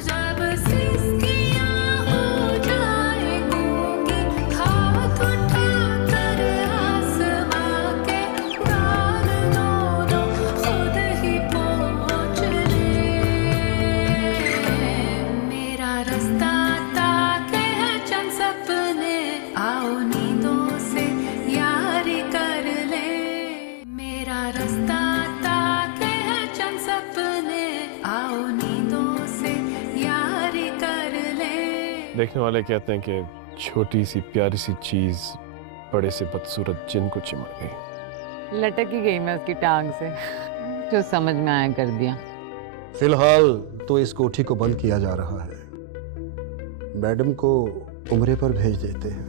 जब सिसकियां हो जाए गूंगी, हाथ उठाकर आसमां के गाल दोनों खुद ही पहुंच ले। मेरा रास्ता ताके है चंद सपने, आओ नींदों से यारी कर ले। मेरा रास्ता ताके है चंद सपने, आओ नींदों से यारी कर ले। देखने वाले कहते हैं कि छोटी सी प्यारी सी चीज बड़े से बदसूरत जिन को चिमड़ गई। लटक ही गई मैं उसकी टांग से, जो समझ में आया कर दिया। फिलहाल तो इस कोठी को बंद किया जा रहा है, मैडम को उम्रे पर भेज देते हैं।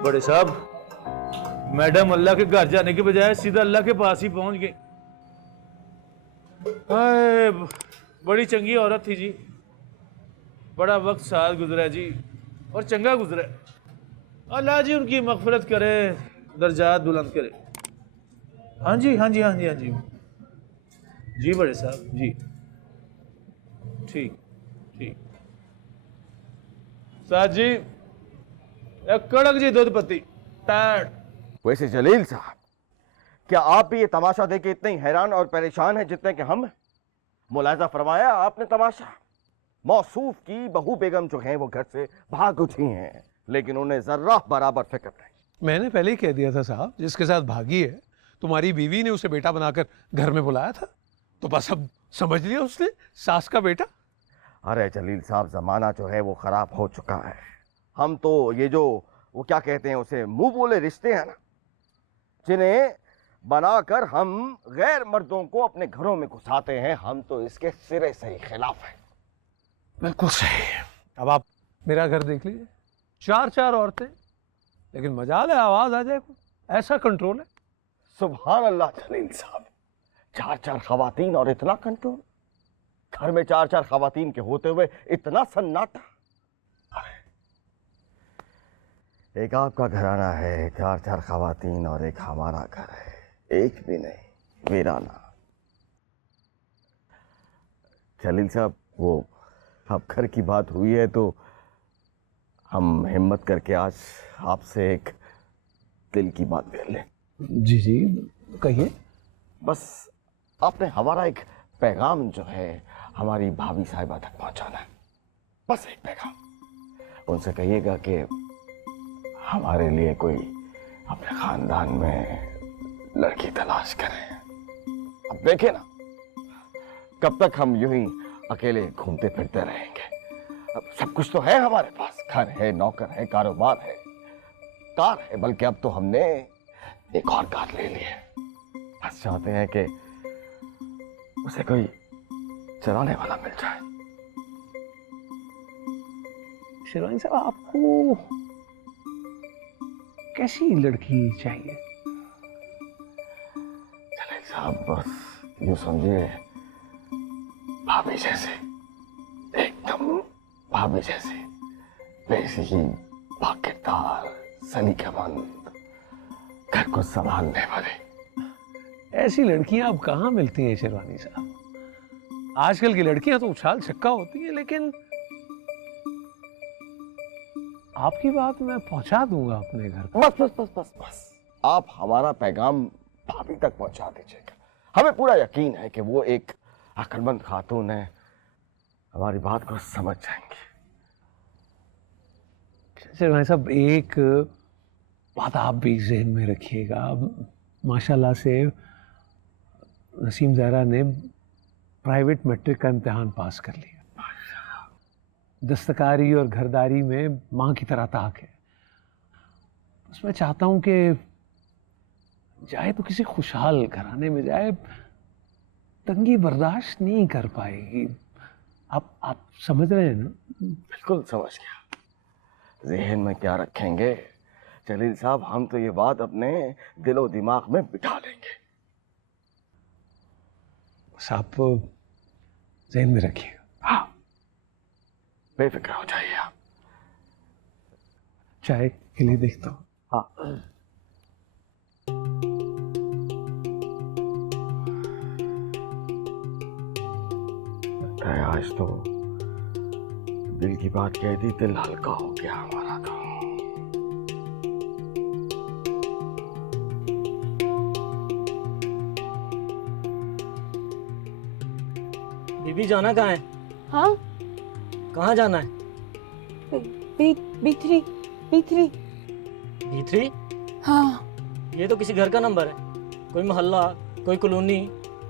बड़े साहब, मैडम अल्लाह के घर जाने के बजाय सीधा अल्लाह के पास ही पहुंच गई। हाय, बड़ी चंगी औरत थी जी, बड़ा वक्त साथ गुजरा जी, और चंगा गुजरा। अल्लाह जी उनकी मगफरत करे, दर्जात बुलंद करे। हाँ जी, हाँ जी, हाँ जी, हाँ जी, जी बड़े साहब जी, ठीक ठीक। साहब जी, एक कड़क जी दूध पत्ती टाट। वैसे जलील साहब, क्या आप भी ये तमाशा देख के इतने ही हैरान और परेशान हैं जितने कि हम हैं? मुलाजा फरमाया आपने तमाशा। मौसूफ की बहू बेगम जो हैं वो घर से भाग उठी हैं, लेकिन उन्हें जर्रा बराबर फिक्र नहीं। मैंने पहले ही कह दिया था साहब, जिसके साथ भागी है तुम्हारी बीवी ने उसे बेटा बनाकर घर में बुलाया था, तो बस अब समझ लिया उसने सास का बेटा। अरे जलील साहब, जमाना जो है वो खराब हो चुका है। हम तो ये जो वो क्या कहते हैं उसे मुंह बोले रिश्ते हैं ना, जिन्हें बनाकर हम गैर मर्दों को अपने घरों में घुसाते हैं, हम तो इसके सिरे से ही खिलाफ हैं। बिल्कुल सही। अब आप मेरा घर देख लीजिए, 4 औरतें, लेकिन मजाल है आवाज आ जाए, ऐसा कंट्रोल है। सुभान अल्लाह जलील साहब, 4 खवातीन और इतना कंट्रोल। घर में 4 खवातीन के होते हुए इतना सन्नाटा। एक आपका घराना है, 4 खवातीन और एक हमारा घर है, एक भी नहीं, वीराना। जलील साहब, वो अब घर की बात हुई है तो हम हिम्मत करके आज आपसे एक दिल की बात कर लें। जी जी कहिए। बस आपने हमारा एक पैगाम जो है हमारी भाभी साहिबा तक पहुंचाना है, बस एक पैगाम। उनसे कहिएगा कि हमारे लिए कोई अपने खानदान में लड़की तलाश करें। अब देखें ना, कब तक हम यूं ही अकेले घूमते फिरते रहेंगे। अब सब कुछ तो है हमारे पास, घर है, नौकर है, कारोबार है, कार है, बल्कि अब तो हमने एक और कार ले ली है। बस चाहते हैं कि उसे कोई चलाने वाला मिल जाए। शेरवानी साहब, आपको कैसी लड़की चाहिए? जलील साहब, बस यूं समझिए भाभी जैसे, एकदम भाभी जैसे, वैसी ही बाकिरदार, सलीकेमंद, घर को संभालने वाले। ऐसी लड़कियां अब कहाँ मिलती हैं शेरवानी साहब? आजकल की लड़कियां तो उछाल छक्का होती हैं, लेकिन आपकी बात मैं पहुंचा दूंगा अपने घर पर। बस बस बस बस बस, आप हमारा पैगाम भाभी तक पहुंचा दीजिएगा। हमें पूरा यकीन है कि वो एक अक्लमंद खातून है, हमारी बात को समझ जाएंगी। चलो भाई साहब, एक बात आप भी जहन में रखिएगा। माशाल्लाह से नसीम ज़हरा ने प्राइवेट मैट्रिक का इम्तिहान पास कर लिया। दस्तकारी और घरदारी में माँ की तरह ताक है। बस मैं चाहता हूँ कि जाए तो किसी खुशहाल घराने में जाए, तंगी बर्दाश्त नहीं कर पाएगी। आप समझ रहे हैं ना? बिल्कुल समझ गया। जहन में क्या रखेंगे जलील साहब, हम तो ये बात अपने दिलो दिमाग में बिठा लेंगे। बस आप जहन में रखिएगा। हाँ, बेफिक्र हो जाइए आप। चाय के लिए देखता हूँ। हाँ, लगता है आज तो दिल की बात कह दी, दिल हल्का हो गया हमारा तो। बीबी जाना कहाँ है? हाँ, कहाँ जाना है? B3 B3? हाँ। ये तो किसी घर का नंबर है। कोई मोहल्ला, कोई कॉलोनी,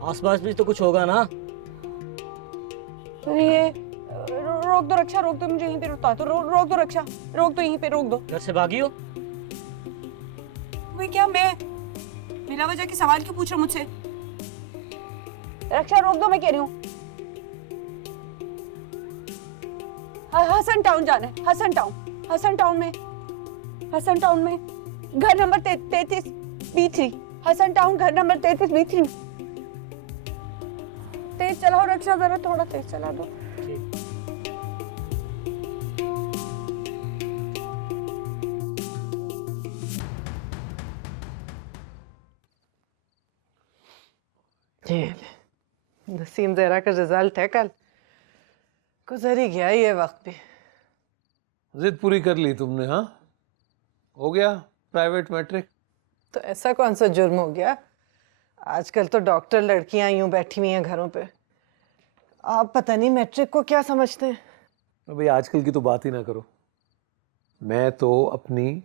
आसपास भी तो कुछ होगा ना। तो ये रोक दो रक्षा, रोक दो, मुझे यहीं पे रुकता तो रोक दो रक्षा, रोक दो, यहीं पे रोक दो। घर से भागी हो? वही क्या, मैं बिना वजह के सवाल क्यों पूछ रहे हो मुझसे? रक्षा रोक दो, मैं कह रही हूँ। हसन टाउन जाना है, हसन टाउन में घर नंबर 33 B3, हसन टाउन घर नंबर 33 B3। तेज चलाओ रक्षा, जरा थोड़ा तेज चला दो। नसीम ज़हरा का रिजल्ट है कल। गुजर ही गया ये वक्त भी। जिद पूरी कर ली तुमने? हाँ, हो गया प्राइवेट मैट्रिक। तो ऐसा कौन सा जुर्म हो गया? आजकल तो डॉक्टर लड़कियां यूं बैठी हुई हैं घरों पे। आप पता नहीं मैट्रिक को क्या समझते हैं। भाई आजकल की तो बात ही ना करो। मैं तो अपनी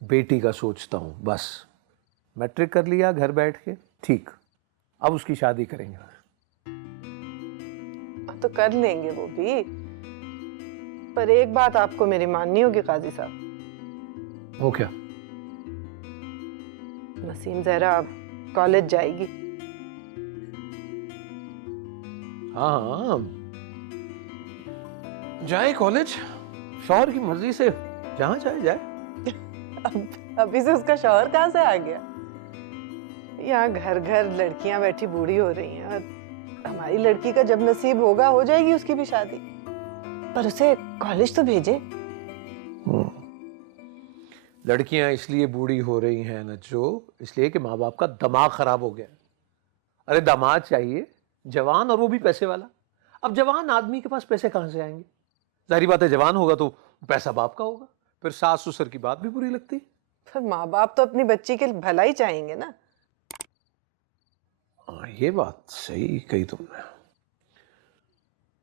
बेटी का सोचता हूँ बस। मैट्रिक कर लिया घर बैठ के, ठीक, अब उसकी शादी करेंगे। तो कर लेंगे वो भी, पर एक बात आपको मेरी माननी होगी काजी साहब। वो क्या? नसीम ज़हरा अब कॉलेज जाएगी। हाँ हाँ, जाए कॉलेज, शौहर की मर्जी से जहाँ चाहे जाए। अभी से उसका शौहर कहाँ से आ गया? यहाँ घर घर लड़कियां बैठी बूढ़ी हो रही हैं, और हमारी लड़की का जब नसीब होगा हो जाएगी उसकी भी शादी। पर उसे कॉलेज तो भेजे। लड़कियां इसलिए बूढ़ी हो रही हैं नज्जो, इसलिए कि माँ बाप का दिमाग खराब हो गया। अरे दामाद चाहिए जवान, और वो भी पैसे वाला। अब जवान आदमी के पास पैसे कहाँ से आएंगे? जाहिर बात है जवान होगा तो पैसा बाप का होगा, फिर सास ससुर की बात भी बुरी लगती। पर माँ बाप तो अपनी बच्ची के भला ही चाहेंगे ना। ये बात सही कही तुमने।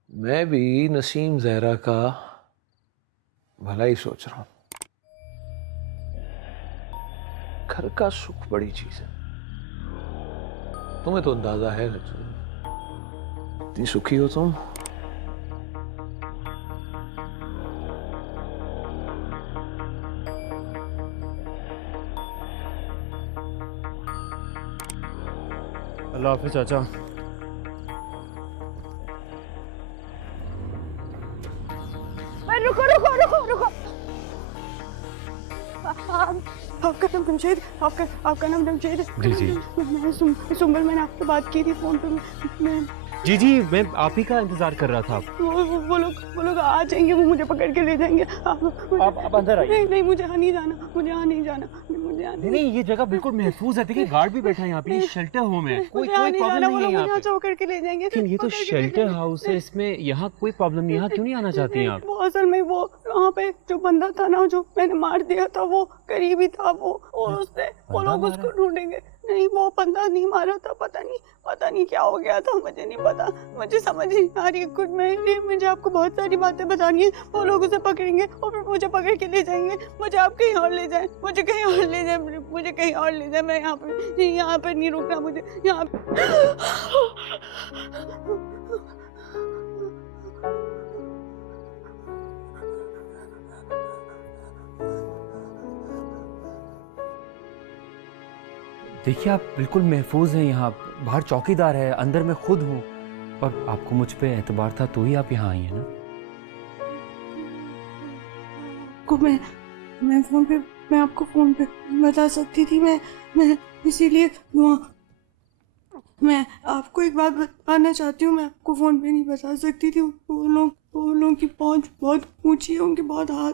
मैं भी नसीम ज़हरा का भला ही सोच रहा हूं। घर का सुख बड़ी चीज है। तुम्हें तो अंदाजा है इतनी सुखी हो तुम। अल्लाह हाफिज चाचा। रुको रुको रुको रुको, आपका नाम जमशेद, आपका नाम जमशेद। जी जी। मैं सुंबल, मैंने आपसे बात की थी फोन पे। मैं जी जी, मैं आप ही का इंतजार कर रहा था। वो लोग आ जाएंगे, वो मुझे पकड़ के ले जाएंगे। आप अंदर आइए। नहीं, मुझे यहाँ नहीं जाना, मुझे यहाँ नहीं जाना, मुझे यहाँ नहीं, ये जगह बिल्कुल महफूज है। देखिए गार्ड भी बैठा है यहाँ पे, ये शेल्टर होम है, कोई प्रॉब्लम नहीं है यहाँ पे। पकड़ के ले जाएंगे। लेकिन ये तो शेल्टर हाउस है, इसमें यहाँ कोई प्रॉब्लम नहीं। यहाँ क्यों नहीं आना चाहती हैं आप? वो असल में वो वहाँ पे जो बंदा था ना, जो मैंने मार दिया था, वो करीबी था वो, और उसने वो लोग उसको ढूंढेंगे। नहीं, वो बंदा नहीं मारा था, पता नहीं क्या हो गया था, मुझे नहीं पता, मुझे समझ नहीं आ रही है कुछ। मुझे आपको बहुत सारी बातें बतानी है। वो लोग उसे पकड़ेंगे और फिर मुझे पकड़ के ले जाएंगे। मुझे आप कहीं और ले जाएं, मुझे कहीं और ले जाएं, मुझे कहीं और ले जाएं। मैं यहाँ पे नहीं रुकना, मुझे यहाँ देखिए आप बिल्कुल महफूज हैं यहाँ। बाहर चौकीदार है, अंदर मैं खुद हूँ, और आपको मुझ पे एतबार था तो ही आप यहाँ आई हैं ना। मैं आपको फोन पे बता सकती थी। मैं इसीलिए मैं आपको एक बात बताना चाहती हूँ। मैं आपको फोन पे नहीं बता सकती थी। वो लोगों की पहुँच बहुत ऊंची है, उनके बहुत हाथ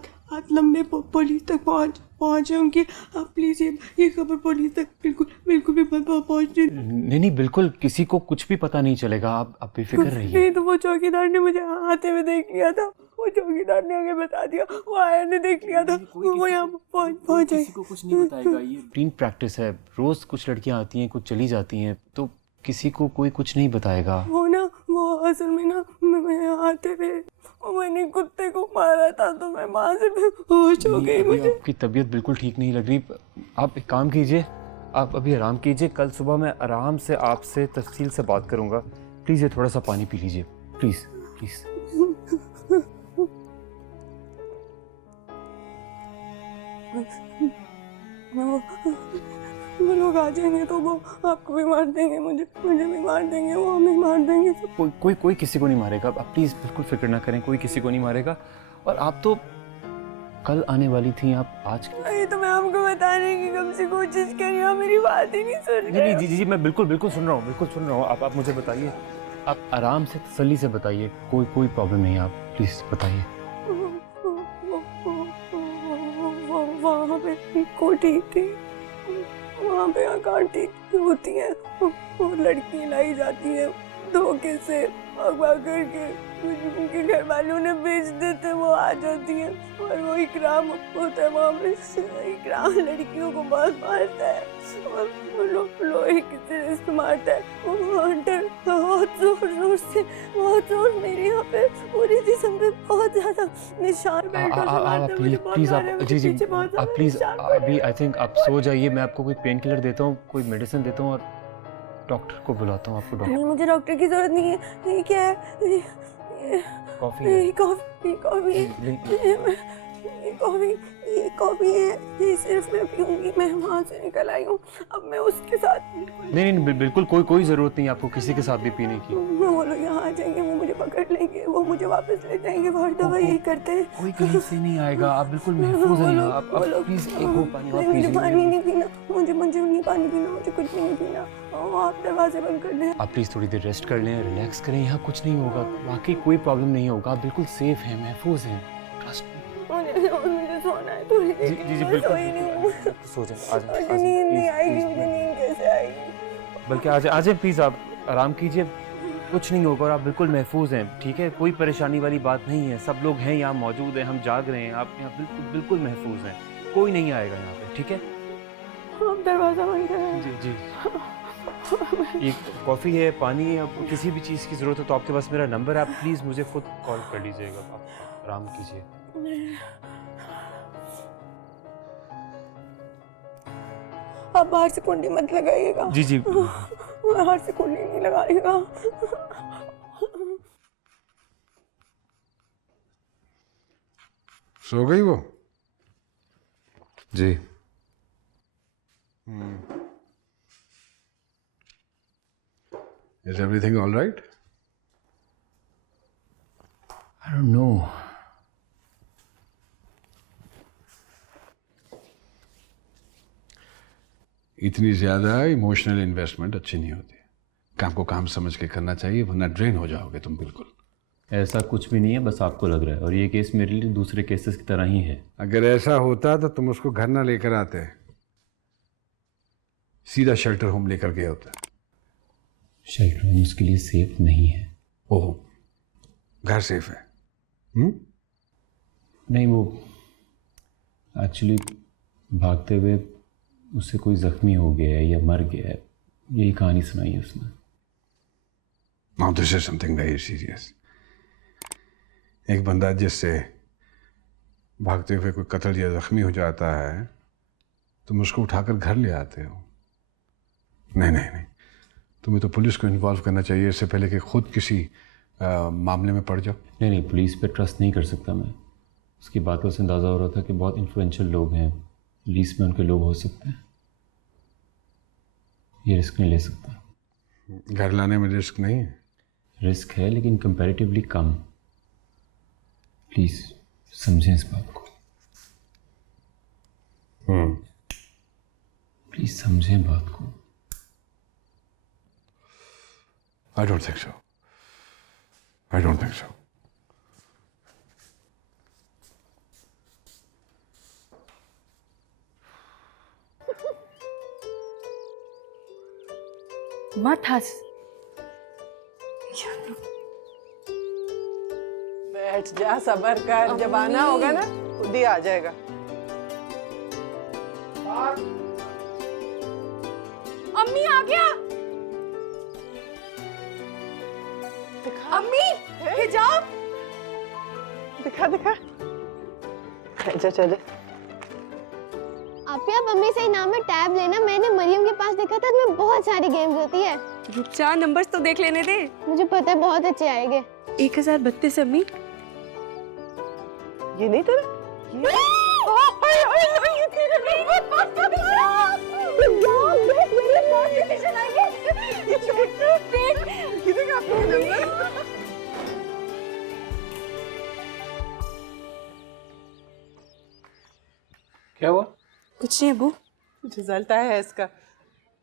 लंबे पुलिस तक पहुँचे उनकी। आप प्लीज ये खबर पुलिस तक बिल्कुल भी पहुँचने। नहीं, बिल्कुल किसी को कुछ भी पता नहीं चलेगा, आप बेफिक्र रहिए। नहीं तो वो चौकीदार ने मुझे आते हुए देख लिया था, वो चौकीदार ने आगे बता दिया, वो आया ने देख लिया था, वो यहाँ पहुँच किसी को कुछ नहीं बताएगा। ये रूटीन प्रैक्टिस है, रोज कुछ लड़कियां आती हैं, कुछ चली जाती हैं, तो किसी को कोई कुछ नहीं बताएगा। वो असल में ना, मैं आते हुए मैंने कुत्ते को मारा था, तो मैं वहाँ से बेहोश हो गई। मुझे आपकी तबीयत बिल्कुल ठीक नहीं लग रही। आप एक काम कीजिए, आप अभी आराम कीजिए, कल सुबह मैं आराम से आपसे तफसील से बात करूंगा। प्लीज़ ये थोड़ा सा पानी पी लीजिए, प्लीज़ प्लीज़। वो लोग आ जाएंगे तो वो आपको भी मार देंगे, मुझे भी मार देंगे, वो हमें मार देंगे। कोई किसी को नहीं मारेगा, आप प्लीज़ बिल्कुल फिक्र ना करें, कोई किसी को नहीं मारेगा। और आप तो कल आने वाली थी, आप आज। नहीं तो मैं आपको बताने की कब से कोशिश कर रही हूँ, मेरी बात ही नहीं सुन रहे। नहीं जी, मैं बिल्कुल सुन रहा हूँ, आप मुझे बताइए, आप आराम से तसल्ली से बताइए, कोई प्रॉब्लम नहीं है, आप प्लीज़ बताइए। वहाँ पे कोठी थी, वहाँ पे आंटी होती है, वो लड़की लाई जाती है धोखे से, अगवा करके उनके घर वालों ने बेच देते, वो आ जाती है। और वो इकराम होता है, वहाँ पे इकराम लड़कियों को बहुत मारता है, वो लोहे की तरह से मारता है। वो हंटर बहुत जोर मेरे यहाँ पे पूरी जिस्म पे बहुत ज्यादा निशान बेल्टों से मारता है। मुझे बहुत प्लीज मारा है, आप मुझे जी पीछे बहुत आप ज्यादा प्लीज निशान अभी आई थिंक आप सो जाइए। मैं आपको कोई पेन किलर देता हूँ, कोई मेडिसिन देता हूँ, और डॉक्टर को बुलाता हूँ। आपको नहीं, मुझे डॉक्टर की जरूरत नहीं है। ये क्या है? कॉफी ये कॉफी है, ये सिर्फ मैं पीऊंगी। मैं वहाँ से निकल आई हूँ, अब मैं उसके साथ नहीं बिल्कुल कोई ज़रूरत नहीं आपको किसी के साथ भी पीने की। वो लोग यहाँ आ जाएंगे, वो मुझे पकड़ लेंगे, वो मुझे वापस ले जाएंगे। हर दफा यही करते हैं। कोई कहीं से नहीं आएगा, आप बिल्कुल महफूज हैं यहाँ। आप प्लीज एक वो पानी आप मुझे कीजिए। पानी नहीं पीना, मुझे नहीं पानी पीना, मुझे कुछ भी नहीं पीना। आप दरवाजे बंद कर दें। आप प्लीज़ थोड़ी देर रेस्ट कर लें, रिलैक्स करें, यहाँ कुछ नहीं होगा, वाकई कोई प्रॉब्लम नहीं होगा, आप बिल्कुल सेफ हैं, महफूज हैं, ट्रस्ट मुझे सोना है थोड़ी देर के लिए, मैं सोई नहीं हूँ। सो जाए, मुझे नींद नहीं आएगी, मुझे नींद कैसे आएगी? बल्कि आ जाए प्लीज़, आप आराम कीजिए, कुछ नहीं होगा और आप बिल्कुल महफूज हैं, ठीक है? कोई परेशानी वाली बात नहीं है, सब लोग हैं यहाँ मौजूद हैं, हम जाग रहे हैं, आप यहाँ बिल्कुल महफूज हैं, कोई नहीं आएगा यहाँ पे, ठीक है? आप दरवाजा बंद करें। जी ये कॉफ़ी है, पानी है, अब किसी भी चीज़ की ज़रूरत हो तो आपके पास मेरा नंबर है, आप प्लीज़ मुझे खुद कॉल कर लीजिएगा, आप आराम कीजिए। आप बाहर से कुंडी मत लगाइएगा। जी बाहर से कुंडी नहीं लगाइएगा। सो गई वो? जी। Is everything all right? I don't know. इतनी ज़्यादा इमोशनल इन्वेस्टमेंट अच्छी नहीं होती। काम को काम समझ के करना चाहिए, वरना ड्रेन हो जाओगे तुम बिल्कुल। ऐसा कुछ भी नहीं है, बस आपको लग रहा है, और ये केस मेरे लिए दूसरे केसेस की तरह ही है। अगर ऐसा होता तो तुम उसको घर ना लेकर आते, सीधा शेल्टर होम लेकर गए होता। शेल्टर होम उसके लिए सेफ नहीं है। ओह, घर सेफ है? नहीं, वो एक्चुअली भागते हुए उससे कोई जख्मी हो गया है या मर गया है, यही कहानी सुनाई है उसने। Now this is something very serious. एक बंदा जिससे भागते हुए कोई कत्ल या जख्मी हो जाता है, तुम उसको उठाकर घर ले आते हो। नहीं नहीं नहीं, तुम्हें तो पुलिस को इन्वॉल्व करना चाहिए इससे पहले कि खुद किसी मामले में पड़ जाओ। नहीं नहीं, पुलिस पे ट्रस्ट नहीं कर सकता मैं। उसकी बातों से अंदाज़ा हो रहा था कि बहुत इन्फ्लुएंशियल लोग हैं, पुलिस में उनके लोग हो सकते हैं। ये रिस्क नहीं ले सकता। घर लाने में रिस्क नहीं है? रिस्क है, लेकिन कंपैरेटिवली कम। प्लीज़ समझें इस बात को। प्लीज़ समझें बात को। I don't think so. I don't think so. मत हंस। बैठ जा, सब्र कर, जब आना होगा ना खुद ही आ जाएगा। अम्मी आ गया। अम्मी हिजाब दिखा दिखा। अच्छा चले। आप मम्मी से इनाम में टैब लेना, मैंने मरियम के पास देखा था, इसमें बहुत सारी गेम्स होती है। रुक जा, नंबर्स तो देख लेने दे। मुझे पता है बहुत अच्छे आएंगे। 1032 अम्मी। ये नहीं तेरा? क्या हुआ? कुछ नहीं अबू। रिजल्ट आया है इसका,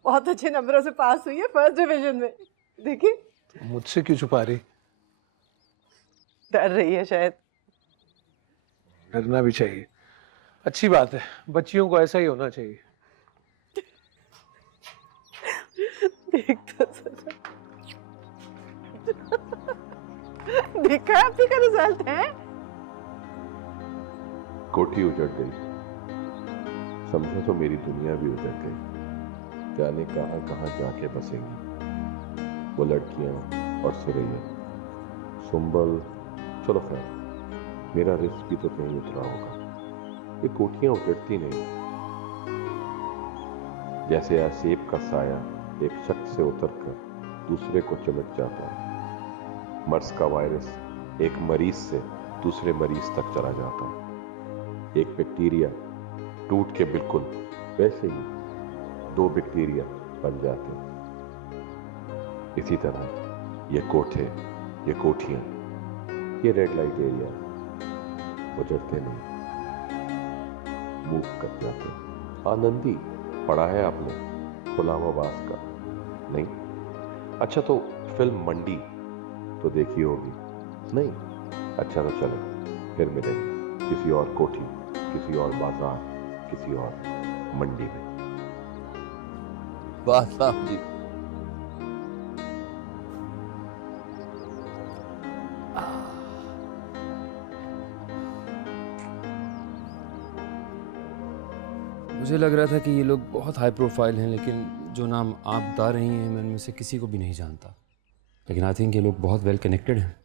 बहुत अच्छे नंबरों से पास हुई है फर्स्ट डिवीजन में। देखिए। मुझसे क्यों छुपा रही? डर रही है शायद। डरना भी चाहिए, अच्छी बात है, बच्चियों को ऐसा ही होना चाहिए। देख तो सर। देखा आपकी का रिजल्ट है? कोठी उजड़ गई, समझो तो मेरी दुनिया भी उजड़ गई। जाने कहां कहां जाके बसेंगी वो लड़कियां और सुरैया, सुंबल। चलो खैर, मेरा रिस्क भी तो कहीं उतरा होगा। ये कोठियां उजड़ती नहीं, जैसे आसेब का साया एक शख्स से उतरकर दूसरे को चिमट जाता है। मर्स का वायरस एक मरीज से दूसरे मरीज तक चला जाता है। एक बैक्टीरिया टूट के बिल्कुल वैसे ही 2 बैक्टीरिया बन जाते हैं। इसी तरह ये कोठे, ये कोठियां, ये रेड लाइट एरिया उजड़ते नहीं, मूव कर जाते हैं। आनंदी पढ़ा है आपने गुलाम अब्बास का? नहीं? अच्छा, तो फिल्म मंडी तो देखी होगी? नहीं? अच्छा, तो चलो फिर मिलेंगे किसी और कोठी, किसी और बाजार, किसी और मंडी में। वाह साहब जी, मुझे लग रहा था कि ये लोग बहुत हाई प्रोफाइल हैं, लेकिन जो नाम आप बता रही हैं मैं इनमें से किसी को भी नहीं जानता। लेकिन आई थिंक ये लोग बहुत वेल कनेक्टेड हैं।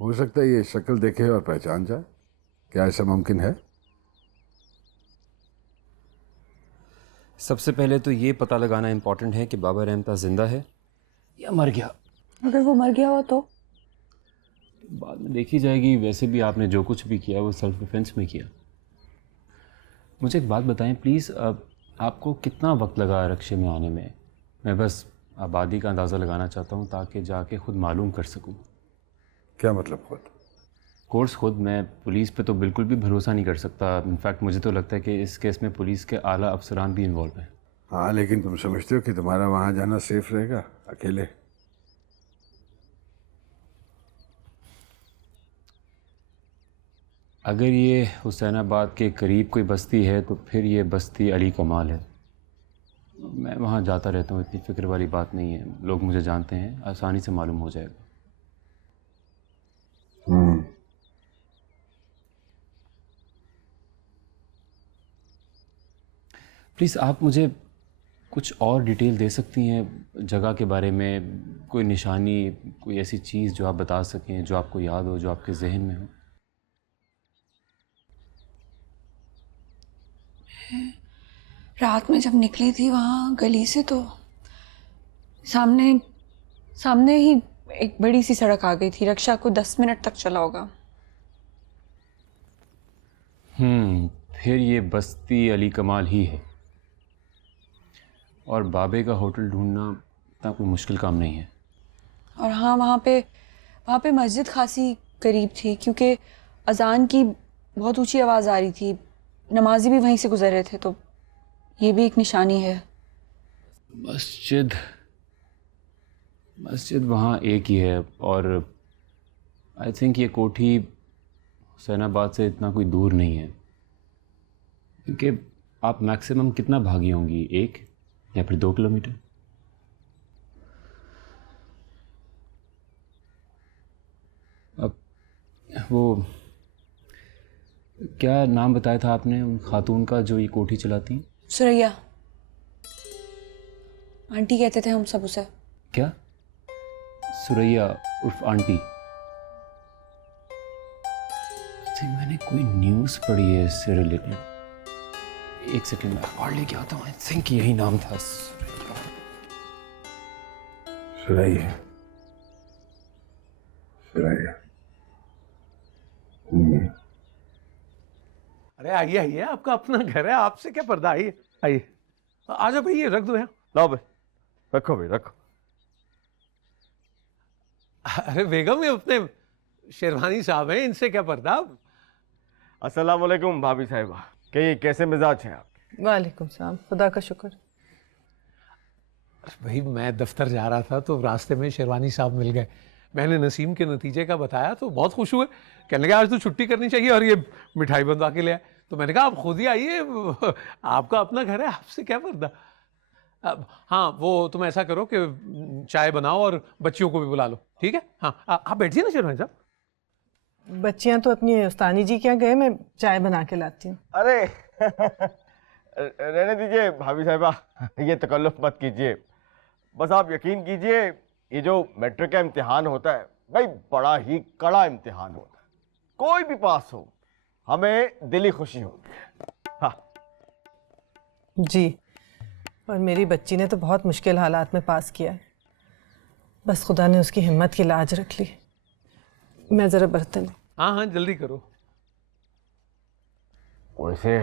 हो सकता है ये शक्ल देखे और पहचान जाए। क्या ऐसा मुमकिन है? सबसे पहले तो ये पता लगाना इम्पोर्टेंट है कि बाबा रहमता जिंदा है या मर गया। अगर वो मर गया हो तो बाद में देखी जाएगी। वैसे भी आपने जो कुछ भी किया वो सेल्फ डिफेंस में किया। मुझे एक बात बताएं प्लीज़, आपको कितना वक्त लगा रक्शे में आने में? मैं बस आबादी का अंदाज़ा लगाना चाहता हूँ ताकि जाके खुद मालूम कर सकूँ। क्या मतलब खुद? कोर्स खुद। मैं पुलिस पे तो बिल्कुल भी भरोसा नहीं कर सकता। इनफैक्ट मुझे तो लगता है कि इस केस में पुलिस के आला अफसरान भी इन्वॉल्व हैं। हाँ, लेकिन तुम समझते हो कि तुम्हारा वहां जाना सेफ रहेगा अकेले? अगर ये हुसैनाबाद के करीब कोई बस्ती है तो फिर ये बस्ती अली कमाल है। मैं वहाँ जाता रहता हूँ, इतनी फ़िक्र वाली बात नहीं है। लोग मुझे जानते हैं, आसानी से मालूम हो जाएगा। प्लीज़ आप मुझे कुछ और डिटेल दे सकती हैं जगह के बारे में? कोई निशानी, कोई ऐसी चीज़ जो आप बता सकें, जो आपको याद हो, जो आपके जहन में हो? रात में जब निकली थी वहाँ गली से तो सामने ही एक बड़ी सी सड़क आ गई थी। रक्षा को 10 मिनट तक चला होगा। फिर ये बस्ती अली कमाल ही है। और बाबे का होटल ढूंढना इतना कोई मुश्किल काम नहीं है। और हाँ, वहाँ पे मस्जिद खासी करीब थी, क्योंकि अजान की बहुत ऊंची आवाज़ आ रही थी। नमाजी भी वहीं से गुजर रहे थे, तो ये भी एक निशानी है। मस्जिद वहाँ एक ही है। और आई थिंक ये कोठी हुसैनाबाद से इतना कोई दूर नहीं है, क्योंकि आप मैक्सिमम कितना भागी होंगी, 1 या फिर 2 किलोमीटर? अब वो क्या नाम बताया था आपने उन खातून का जो ये कोठी चलाती हैं? सुरैया आंटी कहते थे हम सब उसे। क्या? सुरैया उर्फ आंटी? मैंने कोई न्यूज़ पढ़ी है इससे रिलेटेड। एक सेकंड में अखबार लेके आता हूँ। आई थिंक यही नाम था, सुरैया। अरे आइए आइए, आपका अपना घर है, आपसे क्या पर्दा। आइए आइए, आ जाओ भाई, ये रख दो यहाँ। लाओ भाई, रखो भाई, रखो। अरे बेगम, ये अपने शेरवानी साहब हैं, इनसे क्या पर्दा। अस्सलाम वालेकुम भाभी साहिबा, कैसे मिजाज हैं आपके? वालेकुम सलाम, खुदा का शुक्र। भाई मैं दफ्तर जा रहा था तो रास्ते में शेरवानी साहब मिल गए। मैंने नसीम के नतीजे का बताया तो बहुत खुश हुए। कहने लगे आज तो छुट्टी करनी चाहिए और ये मिठाई बनवा के ले आए। तो मैंने कहा आप खुद ही आइए, आपका अपना घर है, आपसे क्या पर्दा। हाँ, वो तुम ऐसा करो कि चाय बनाओ और बच्चियों को भी बुला लो, ठीक है? हाँ, आप बैठिए ना शेरवानी साहब। बच्चियां तो अपनी उस्तानी जी क्या गए, मैं चाय बना के लाती हूँ। अरे रहने दीजिए भाभी साहिबा, ये तकल्लुफ मत कीजिए। बस आप यकीन कीजिए, ये जो मैट्रिक का इम्तिहान होता है भाई, बड़ा ही कड़ा इम्तिहान होता है। कोई भी पास हो, हमें दिली खुशी होती है। हाँ जी, और मेरी बच्ची ने तो बहुत मुश्किल हालात में पास किया है। बस खुदा ने उसकी हिम्मत की लाज रख ली। मैं ज़रा बर्तन। हाँ हाँ, जल्दी करो। वैसे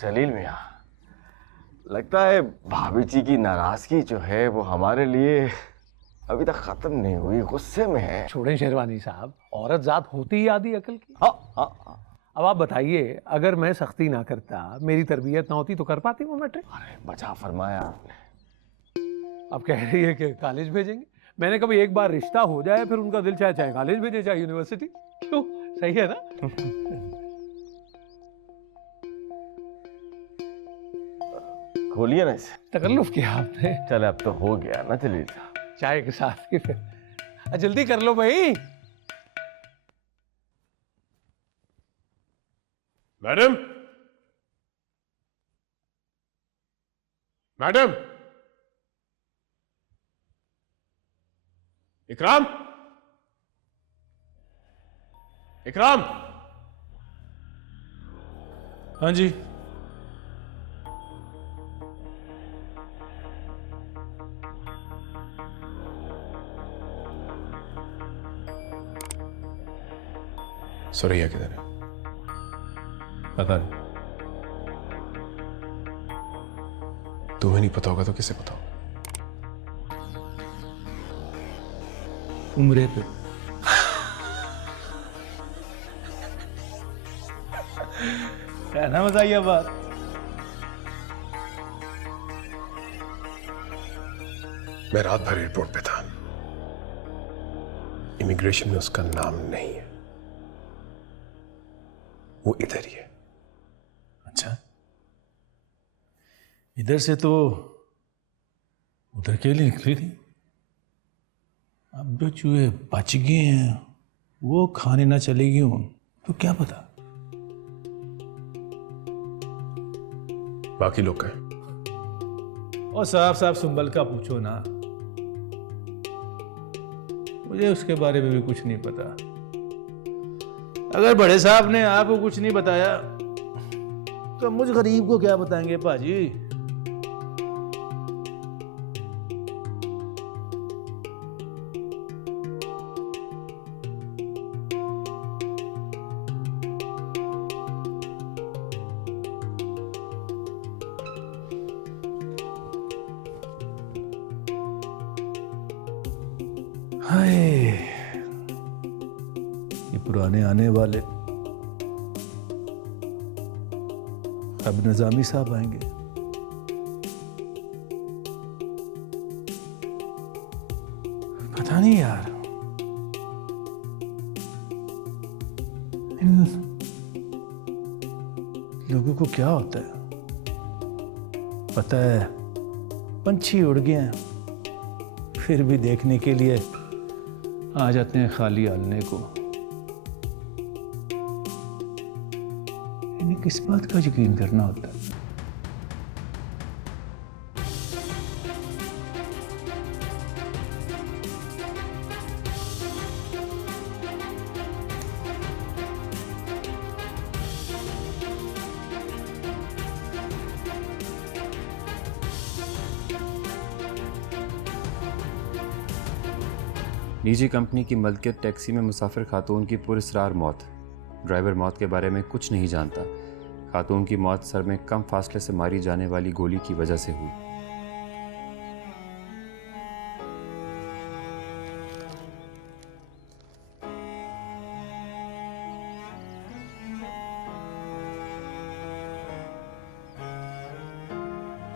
जलील मियाँ, लगता है भाभी जी की नाराजगी जो है वो हमारे लिए अभी तक खत्म नहीं हुई, गुस्से में है। छोड़ें शेरवानी साहब, औरत जात होती ही आधी अकल की। हाँ। अब आप बताइए, अगर मैं सख्ती ना करता, मेरी तरबियत ना होती तो कर पाती वो मैट्रिक? अरे बचा फरमाया आपने। अब कह रही है कि कॉलेज भेजेंगे। मैंने कभी एक बार रिश्ता हो जाए फिर उनका दिल चाहे कॉलेज भेजे चाहे यूनिवर्सिटी। क्यों, सही है ना? खोलिए ना इसे। तकल्लुफ किया आपने। चले, अब तो हो गया ना जलील साहब, चाय के साथ ही फिर। जल्दी कर लो भाई। मैडम, मैडम, इकराम, इकराम। हाँ जी। सुरैया किधर है? पता नहीं। तुम्हें नहीं पता होगा तो किसे पता होगा? उम्रे पे। कहना मजा आई बात। मैं रात भर एयरपोर्ट पे था। इमिग्रेशन में उसका नाम नहीं है, वो इधर ही है। अच्छा, इधर से तो उधर के लिए निकली थी। अब जो चूहे बच गए हैं वो खाने ना चलेगी हूं तो क्या पता। बाकी लोग कहें। और साफ साफ सुंबल का पूछो ना, मुझे उसके बारे में भी कुछ नहीं पता। अगर बड़े साहब ने आपको कुछ नहीं बताया तो मुझ गरीब को क्या बताएंगे पाजी। हाय, ये पुराने आने वाले अब निजामी साहब आएंगे। पता नहीं यार, इन लोगों को क्या होता है। पता है पंछी उड़ गए हैं, फिर भी देखने के लिए आ जाते हैं खाली आलने को। इन्हें किस बात का यकीन करना होता है। निजी कंपनी की मलकियत टैक्सी में मुसाफिर खातून की पुरस्रार मौत। ड्राइवर मौत के बारे में कुछ नहीं जानता। खातून की मौत सर में कम फासले से मारी जाने वाली गोली की वजह से हुई।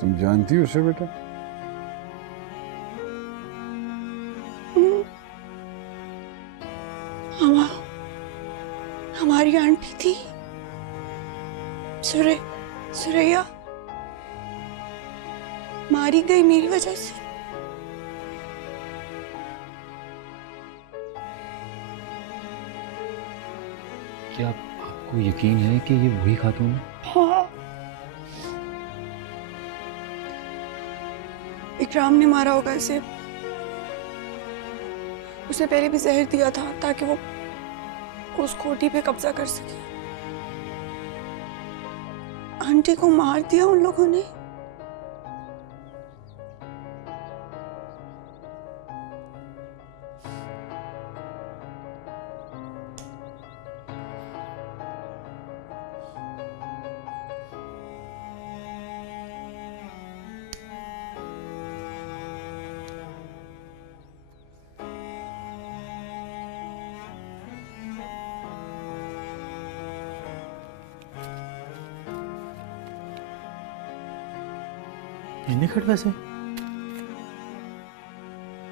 तुम जानती हो उसे बेटा? हमारी आंटी थी सुरैया, मारी गई मेरी वजह से। क्या आपको यकीन है कि ये वही खातून है? हाँ, इकराम ने मारा होगा इसे। उसने पहले भी जहर दिया था ताकि वो उस कोठी पे कब्जा कर सके। आंटी को मार दिया उन लोगों ने। निकट वैसे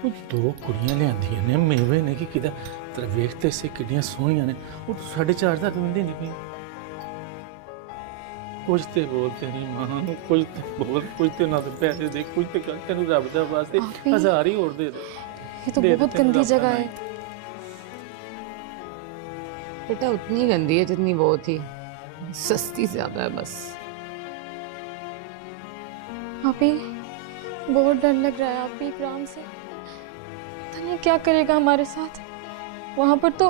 कुछ दो कुड़ियां लियांदियां ने मेवे ने कि किदा तेरा वेखते से किड्डियां सोहणियां ने। वो 4.5 तक मिलदी नहीं पई। कुछ ते बोलते नहीं मां, कुछ ते बोल, कुछ ते ना तो पैसे दे, कुछ ते कर तेनू रब दा वास्ते 1000 ही और दे दे। ये तो बहुत गंदी जगह है। बेटा उतनी गंदी है जितनी वो थी, सस्ती ज्यादा है बस। आपी बहुत डर लग रहा है आपी इकराम से। पता नहीं क्या करेगा हमारे साथ। वहां पर तो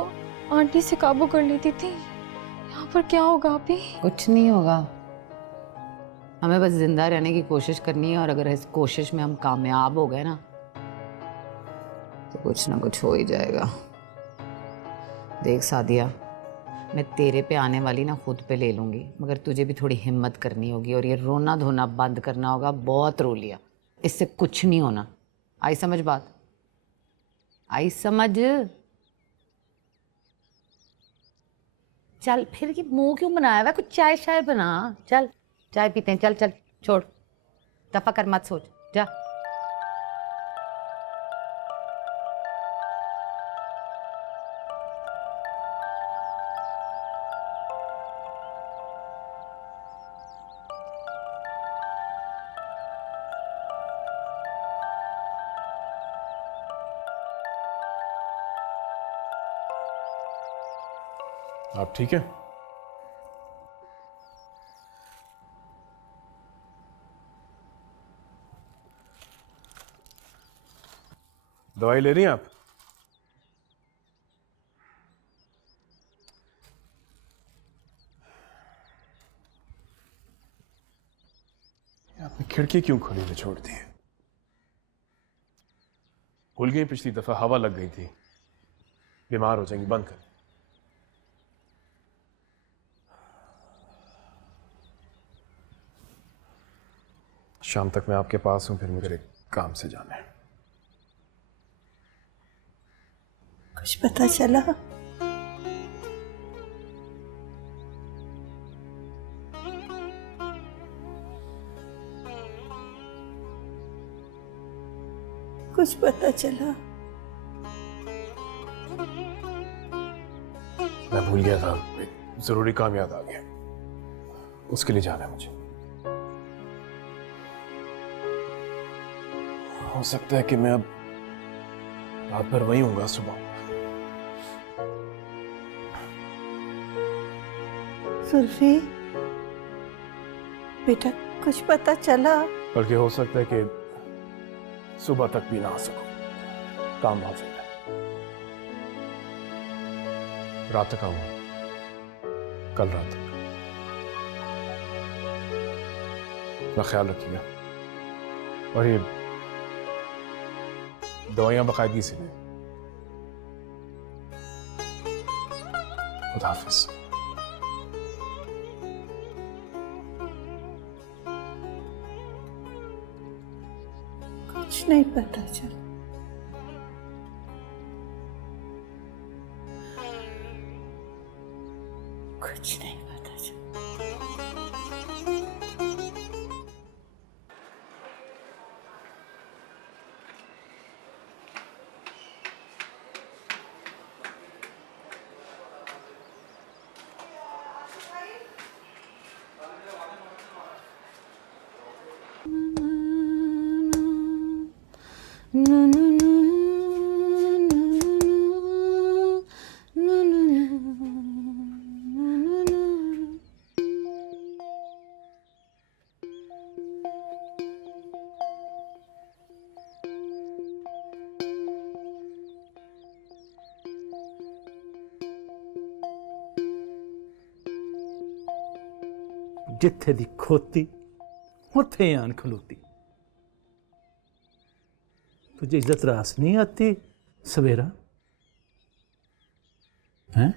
आंटी से काबू कर लेती थी, यहाँ पर क्या होगा आपी? कुछ नहीं होगा, हमें बस जिंदा रहने की कोशिश करनी है। और अगर इस कोशिश में हम कामयाब हो गए ना तो कुछ ना कुछ हो ही जाएगा। देख सादिया, मैं तेरे पे आने वाली ना खुद पे ले लूंगी, मगर तुझे भी थोड़ी हिम्मत करनी होगी और ये रोना धोना बंद करना होगा। बहुत रो लिया, इससे कुछ नहीं होना। आई समझ बात? आई समझ? चल फिर ये मुंह क्यों बनाया हुआ है? कुछ चाय शाय बना। चल चाय पीते हैं। चल चल छोड़, दफा कर, मत सोच, जा। आप ठीक है? दवाई ले रही हैं आप? आपने खिड़की क्यों खोली हुई छोड़ दी है? भूल गई पिछली दफा हवा लग गई थी, बीमार हो जाएंगी, बंद कर। शाम तक मैं आपके पास हूं, फिर मुझे एक काम से जाना है। कुछ पता चला? कुछ पता चला? मैं भूल गया था, एक जरूरी काम याद आ गया, उसके लिए जाना है मुझे। हो सकता है कि मैं अब रात भर वही होऊंगा, सुबह। सुल्फी बेटा, कुछ पता चला? बल्कि हो सकता है कि सुबह तक भी ना आ सकूं, काम बहुत ज्यादा है। रात तक आऊंगा, कल रात तक। अपना ख्याल रखिएगा और ये दवाइयां बाकायदगी से लें। खुदा हाफिज। कुछ नहीं पता चला। कुछ नहीं पता चला। जिथे दी खोती उथे आन खलोती। तुझे इज्जत रास नहीं आती सवेरा? हैं?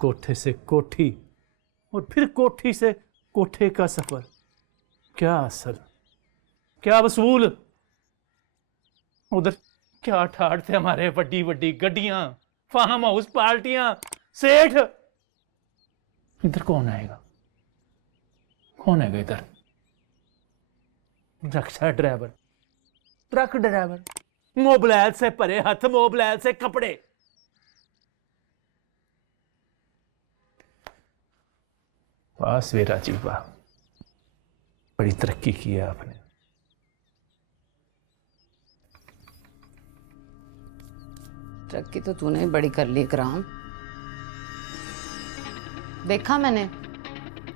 कोठे से कोठी और फिर कोठी से कोठे का सफर। क्या असल, क्या वसूल। उधर क्या ठाठ थे हमारे, बड़ी बड़ी गड्डियां, फार्म हाउस पार्टियां, सेठ। इधर कौन आएगा? कौन है इधर? Rickshaw driver, truck driver, mobile से परे हाथ, मोबाइल से कपड़े। वाह सवेरा जी वाह, बड़ी तरक्की की है आपने। तरक्की तो तूने ही बड़ी कर ली इकराम। देखा मैंने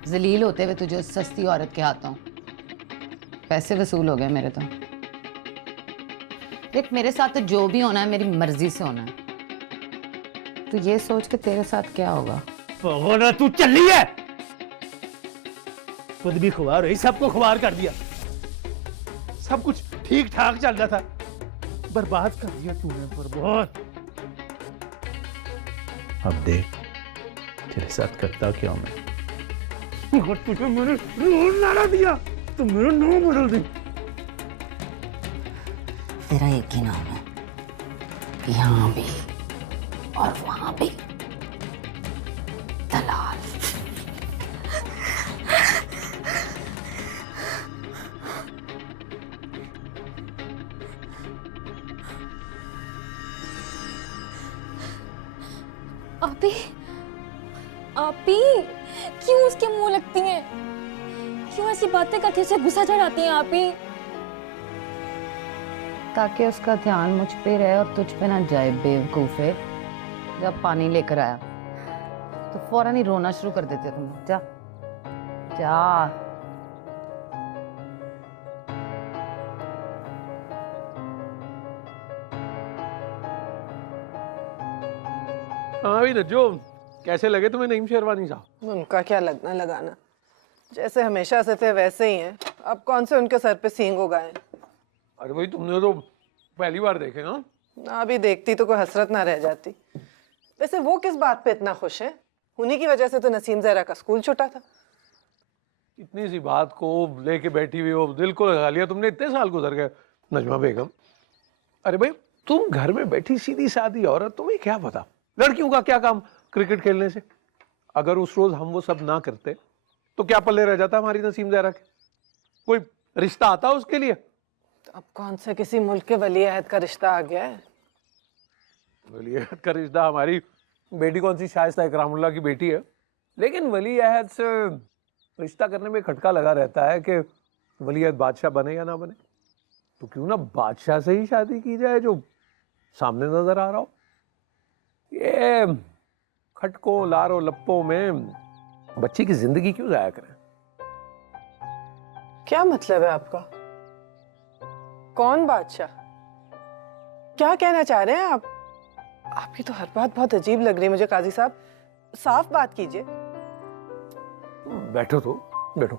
जलील होते हुए तुझे उस सस्ती औरत के हाथों। पैसे वसूल हो गए मेरे तो। देख, मेरे साथ तो जो भी होना है मेरी मर्जी से होना है। तू ये सोच के तेरे साथ क्या होगा? भगवान तू चली है, खुद भी खुआर हुई, सबको खुआर कर दिया। सब कुछ ठीक ठाक चल रहा था, बर्बाद कर दिया तूने, बर्बाद। अब देख तेरे साथ करता क्या मैं। अगर तुझे मैंने रोल ना दिया तो मेरा नाम बदल दे। तेरा एक ही नाम है, यहाँ भी और वहां भी, दलाल। आपी, आपी, क्यों उसके मुंह लगती हैं? क्यों ऐसी बातें करके उसे गुस्सा चढ़ाती हैं आपी? ताकि उसका ध्यान मुझ पे रहे और तुझ पे ना जाए बेवकूफे। जब पानी लेकर आया तो फौरन ही रोना शुरू कर देते तुम। जा जा। हाँ भी नज्जो, कैसे लगे तुम्हें नईम शेरवानी साहब? उनका क्या लगना लगाना, जैसे हमेशा से थे वैसे ही हैं। अब कौन से उनके सर पे सींग उगाए। अरे भाई तुमने तो पहली बार देखे ना? ना भी देखती तो कोई हसरत ना रह जाती। वैसे वो किस बात पे इतना खुश है? उन्हीं की वजह से तो नसीम जहरा का स्कूल छूटा था। इतनी सी बात को लेके बैठी हुई हो, दिल को लगा लिया तुमने। इतने साल गुजर गए नजमा बेगम। अरे भाई तुम घर में बैठी सीधी सादी औरत, तुम्हें क्या पता लड़कियों का क्या काम क्रिकेट खेलने से? अगर उस रोज हम वो सब ना करते तो क्या पल्ले रह जाता हमारी नसीम जहरा के? कोई रिश्ता आता उसके लिए? तो अब कौन से किसी मुल्क के वली अहद का रिश्ता आ गया है? वली अहद का रिश्ता, हमारी बेटी कौन सी शाइस्ता इकरामुल्लाह की बेटी है, लेकिन वली अहद से रिश्ता करने में खटका लगा रहता है कि वली अहद बादशाह बने या ना बने। तो क्यों ना बादशाह से ही शादी की जाए जो सामने नजर आ रहा हो। ये खटकों लारों लप्पों में बच्ची की जिंदगी क्यों जाया करें? क्या मतलब है आपका? कौन बादशाह? क्या कहना चाह रहे हैं आप? आपकी तो हर बात बहुत अजीब लग रही है मुझे काजी साहब, साफ बात कीजिए। बैठो तो बैठो।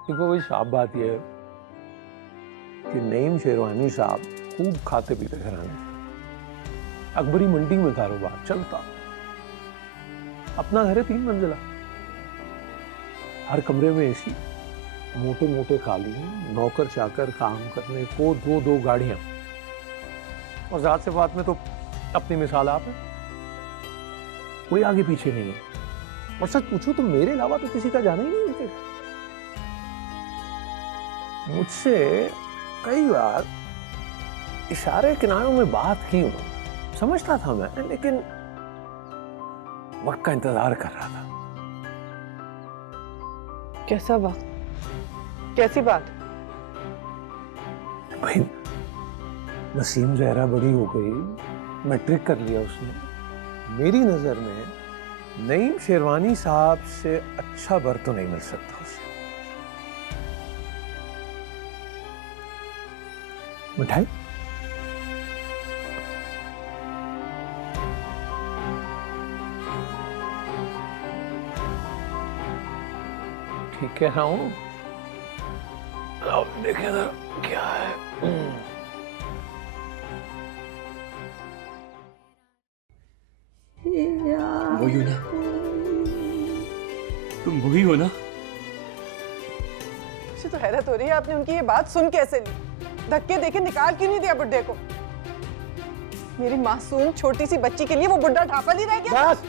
देखो भाई साफ बात यह है कि नईम शेरवानी साहब खूब खाते पीते घराने से, अकबरी मंडी में कारोबार चलता, अपना घर है 3 मंजिला, हर कमरे में एसी, मोटे मोटे कालीन, नौकर चाकर काम करने को 2-2 गाड़ियां, और जात से बात में तो अपनी मिसाल आप है, कोई आगे पीछे नहीं है। और सच पूछो तो मेरे अलावा तो किसी का जाना ही नहीं उनके। मुझसे कई बार इशारे किनारों में बात की उन्होंने, समझता था मैं, लेकिन वक्त का इंतजार कर रहा था। कैसा वक्त? कैसी बात? भाई नसीम जहरा बड़ी हो गई, मैट्रिक कर लिया उसने, मेरी नजर में नईम शेरवानी साहब से अच्छा बर तो नहीं मिल सकता उसे। मिठाई? ठीक कह रहा हूं? अब देखें जरा क्या है। वही हो ना? तुम वही हो ना? मुझे तो हैरत हो रही है, आपने उनकी ये बात सुन कैसे ली? धक्के देके निकाल क्यों नहीं दिया बुड्ढे को? मेरी मासूम छोटी सी बच्ची के लिए वो बुड्ढा ढापा नहीं रह गया? बस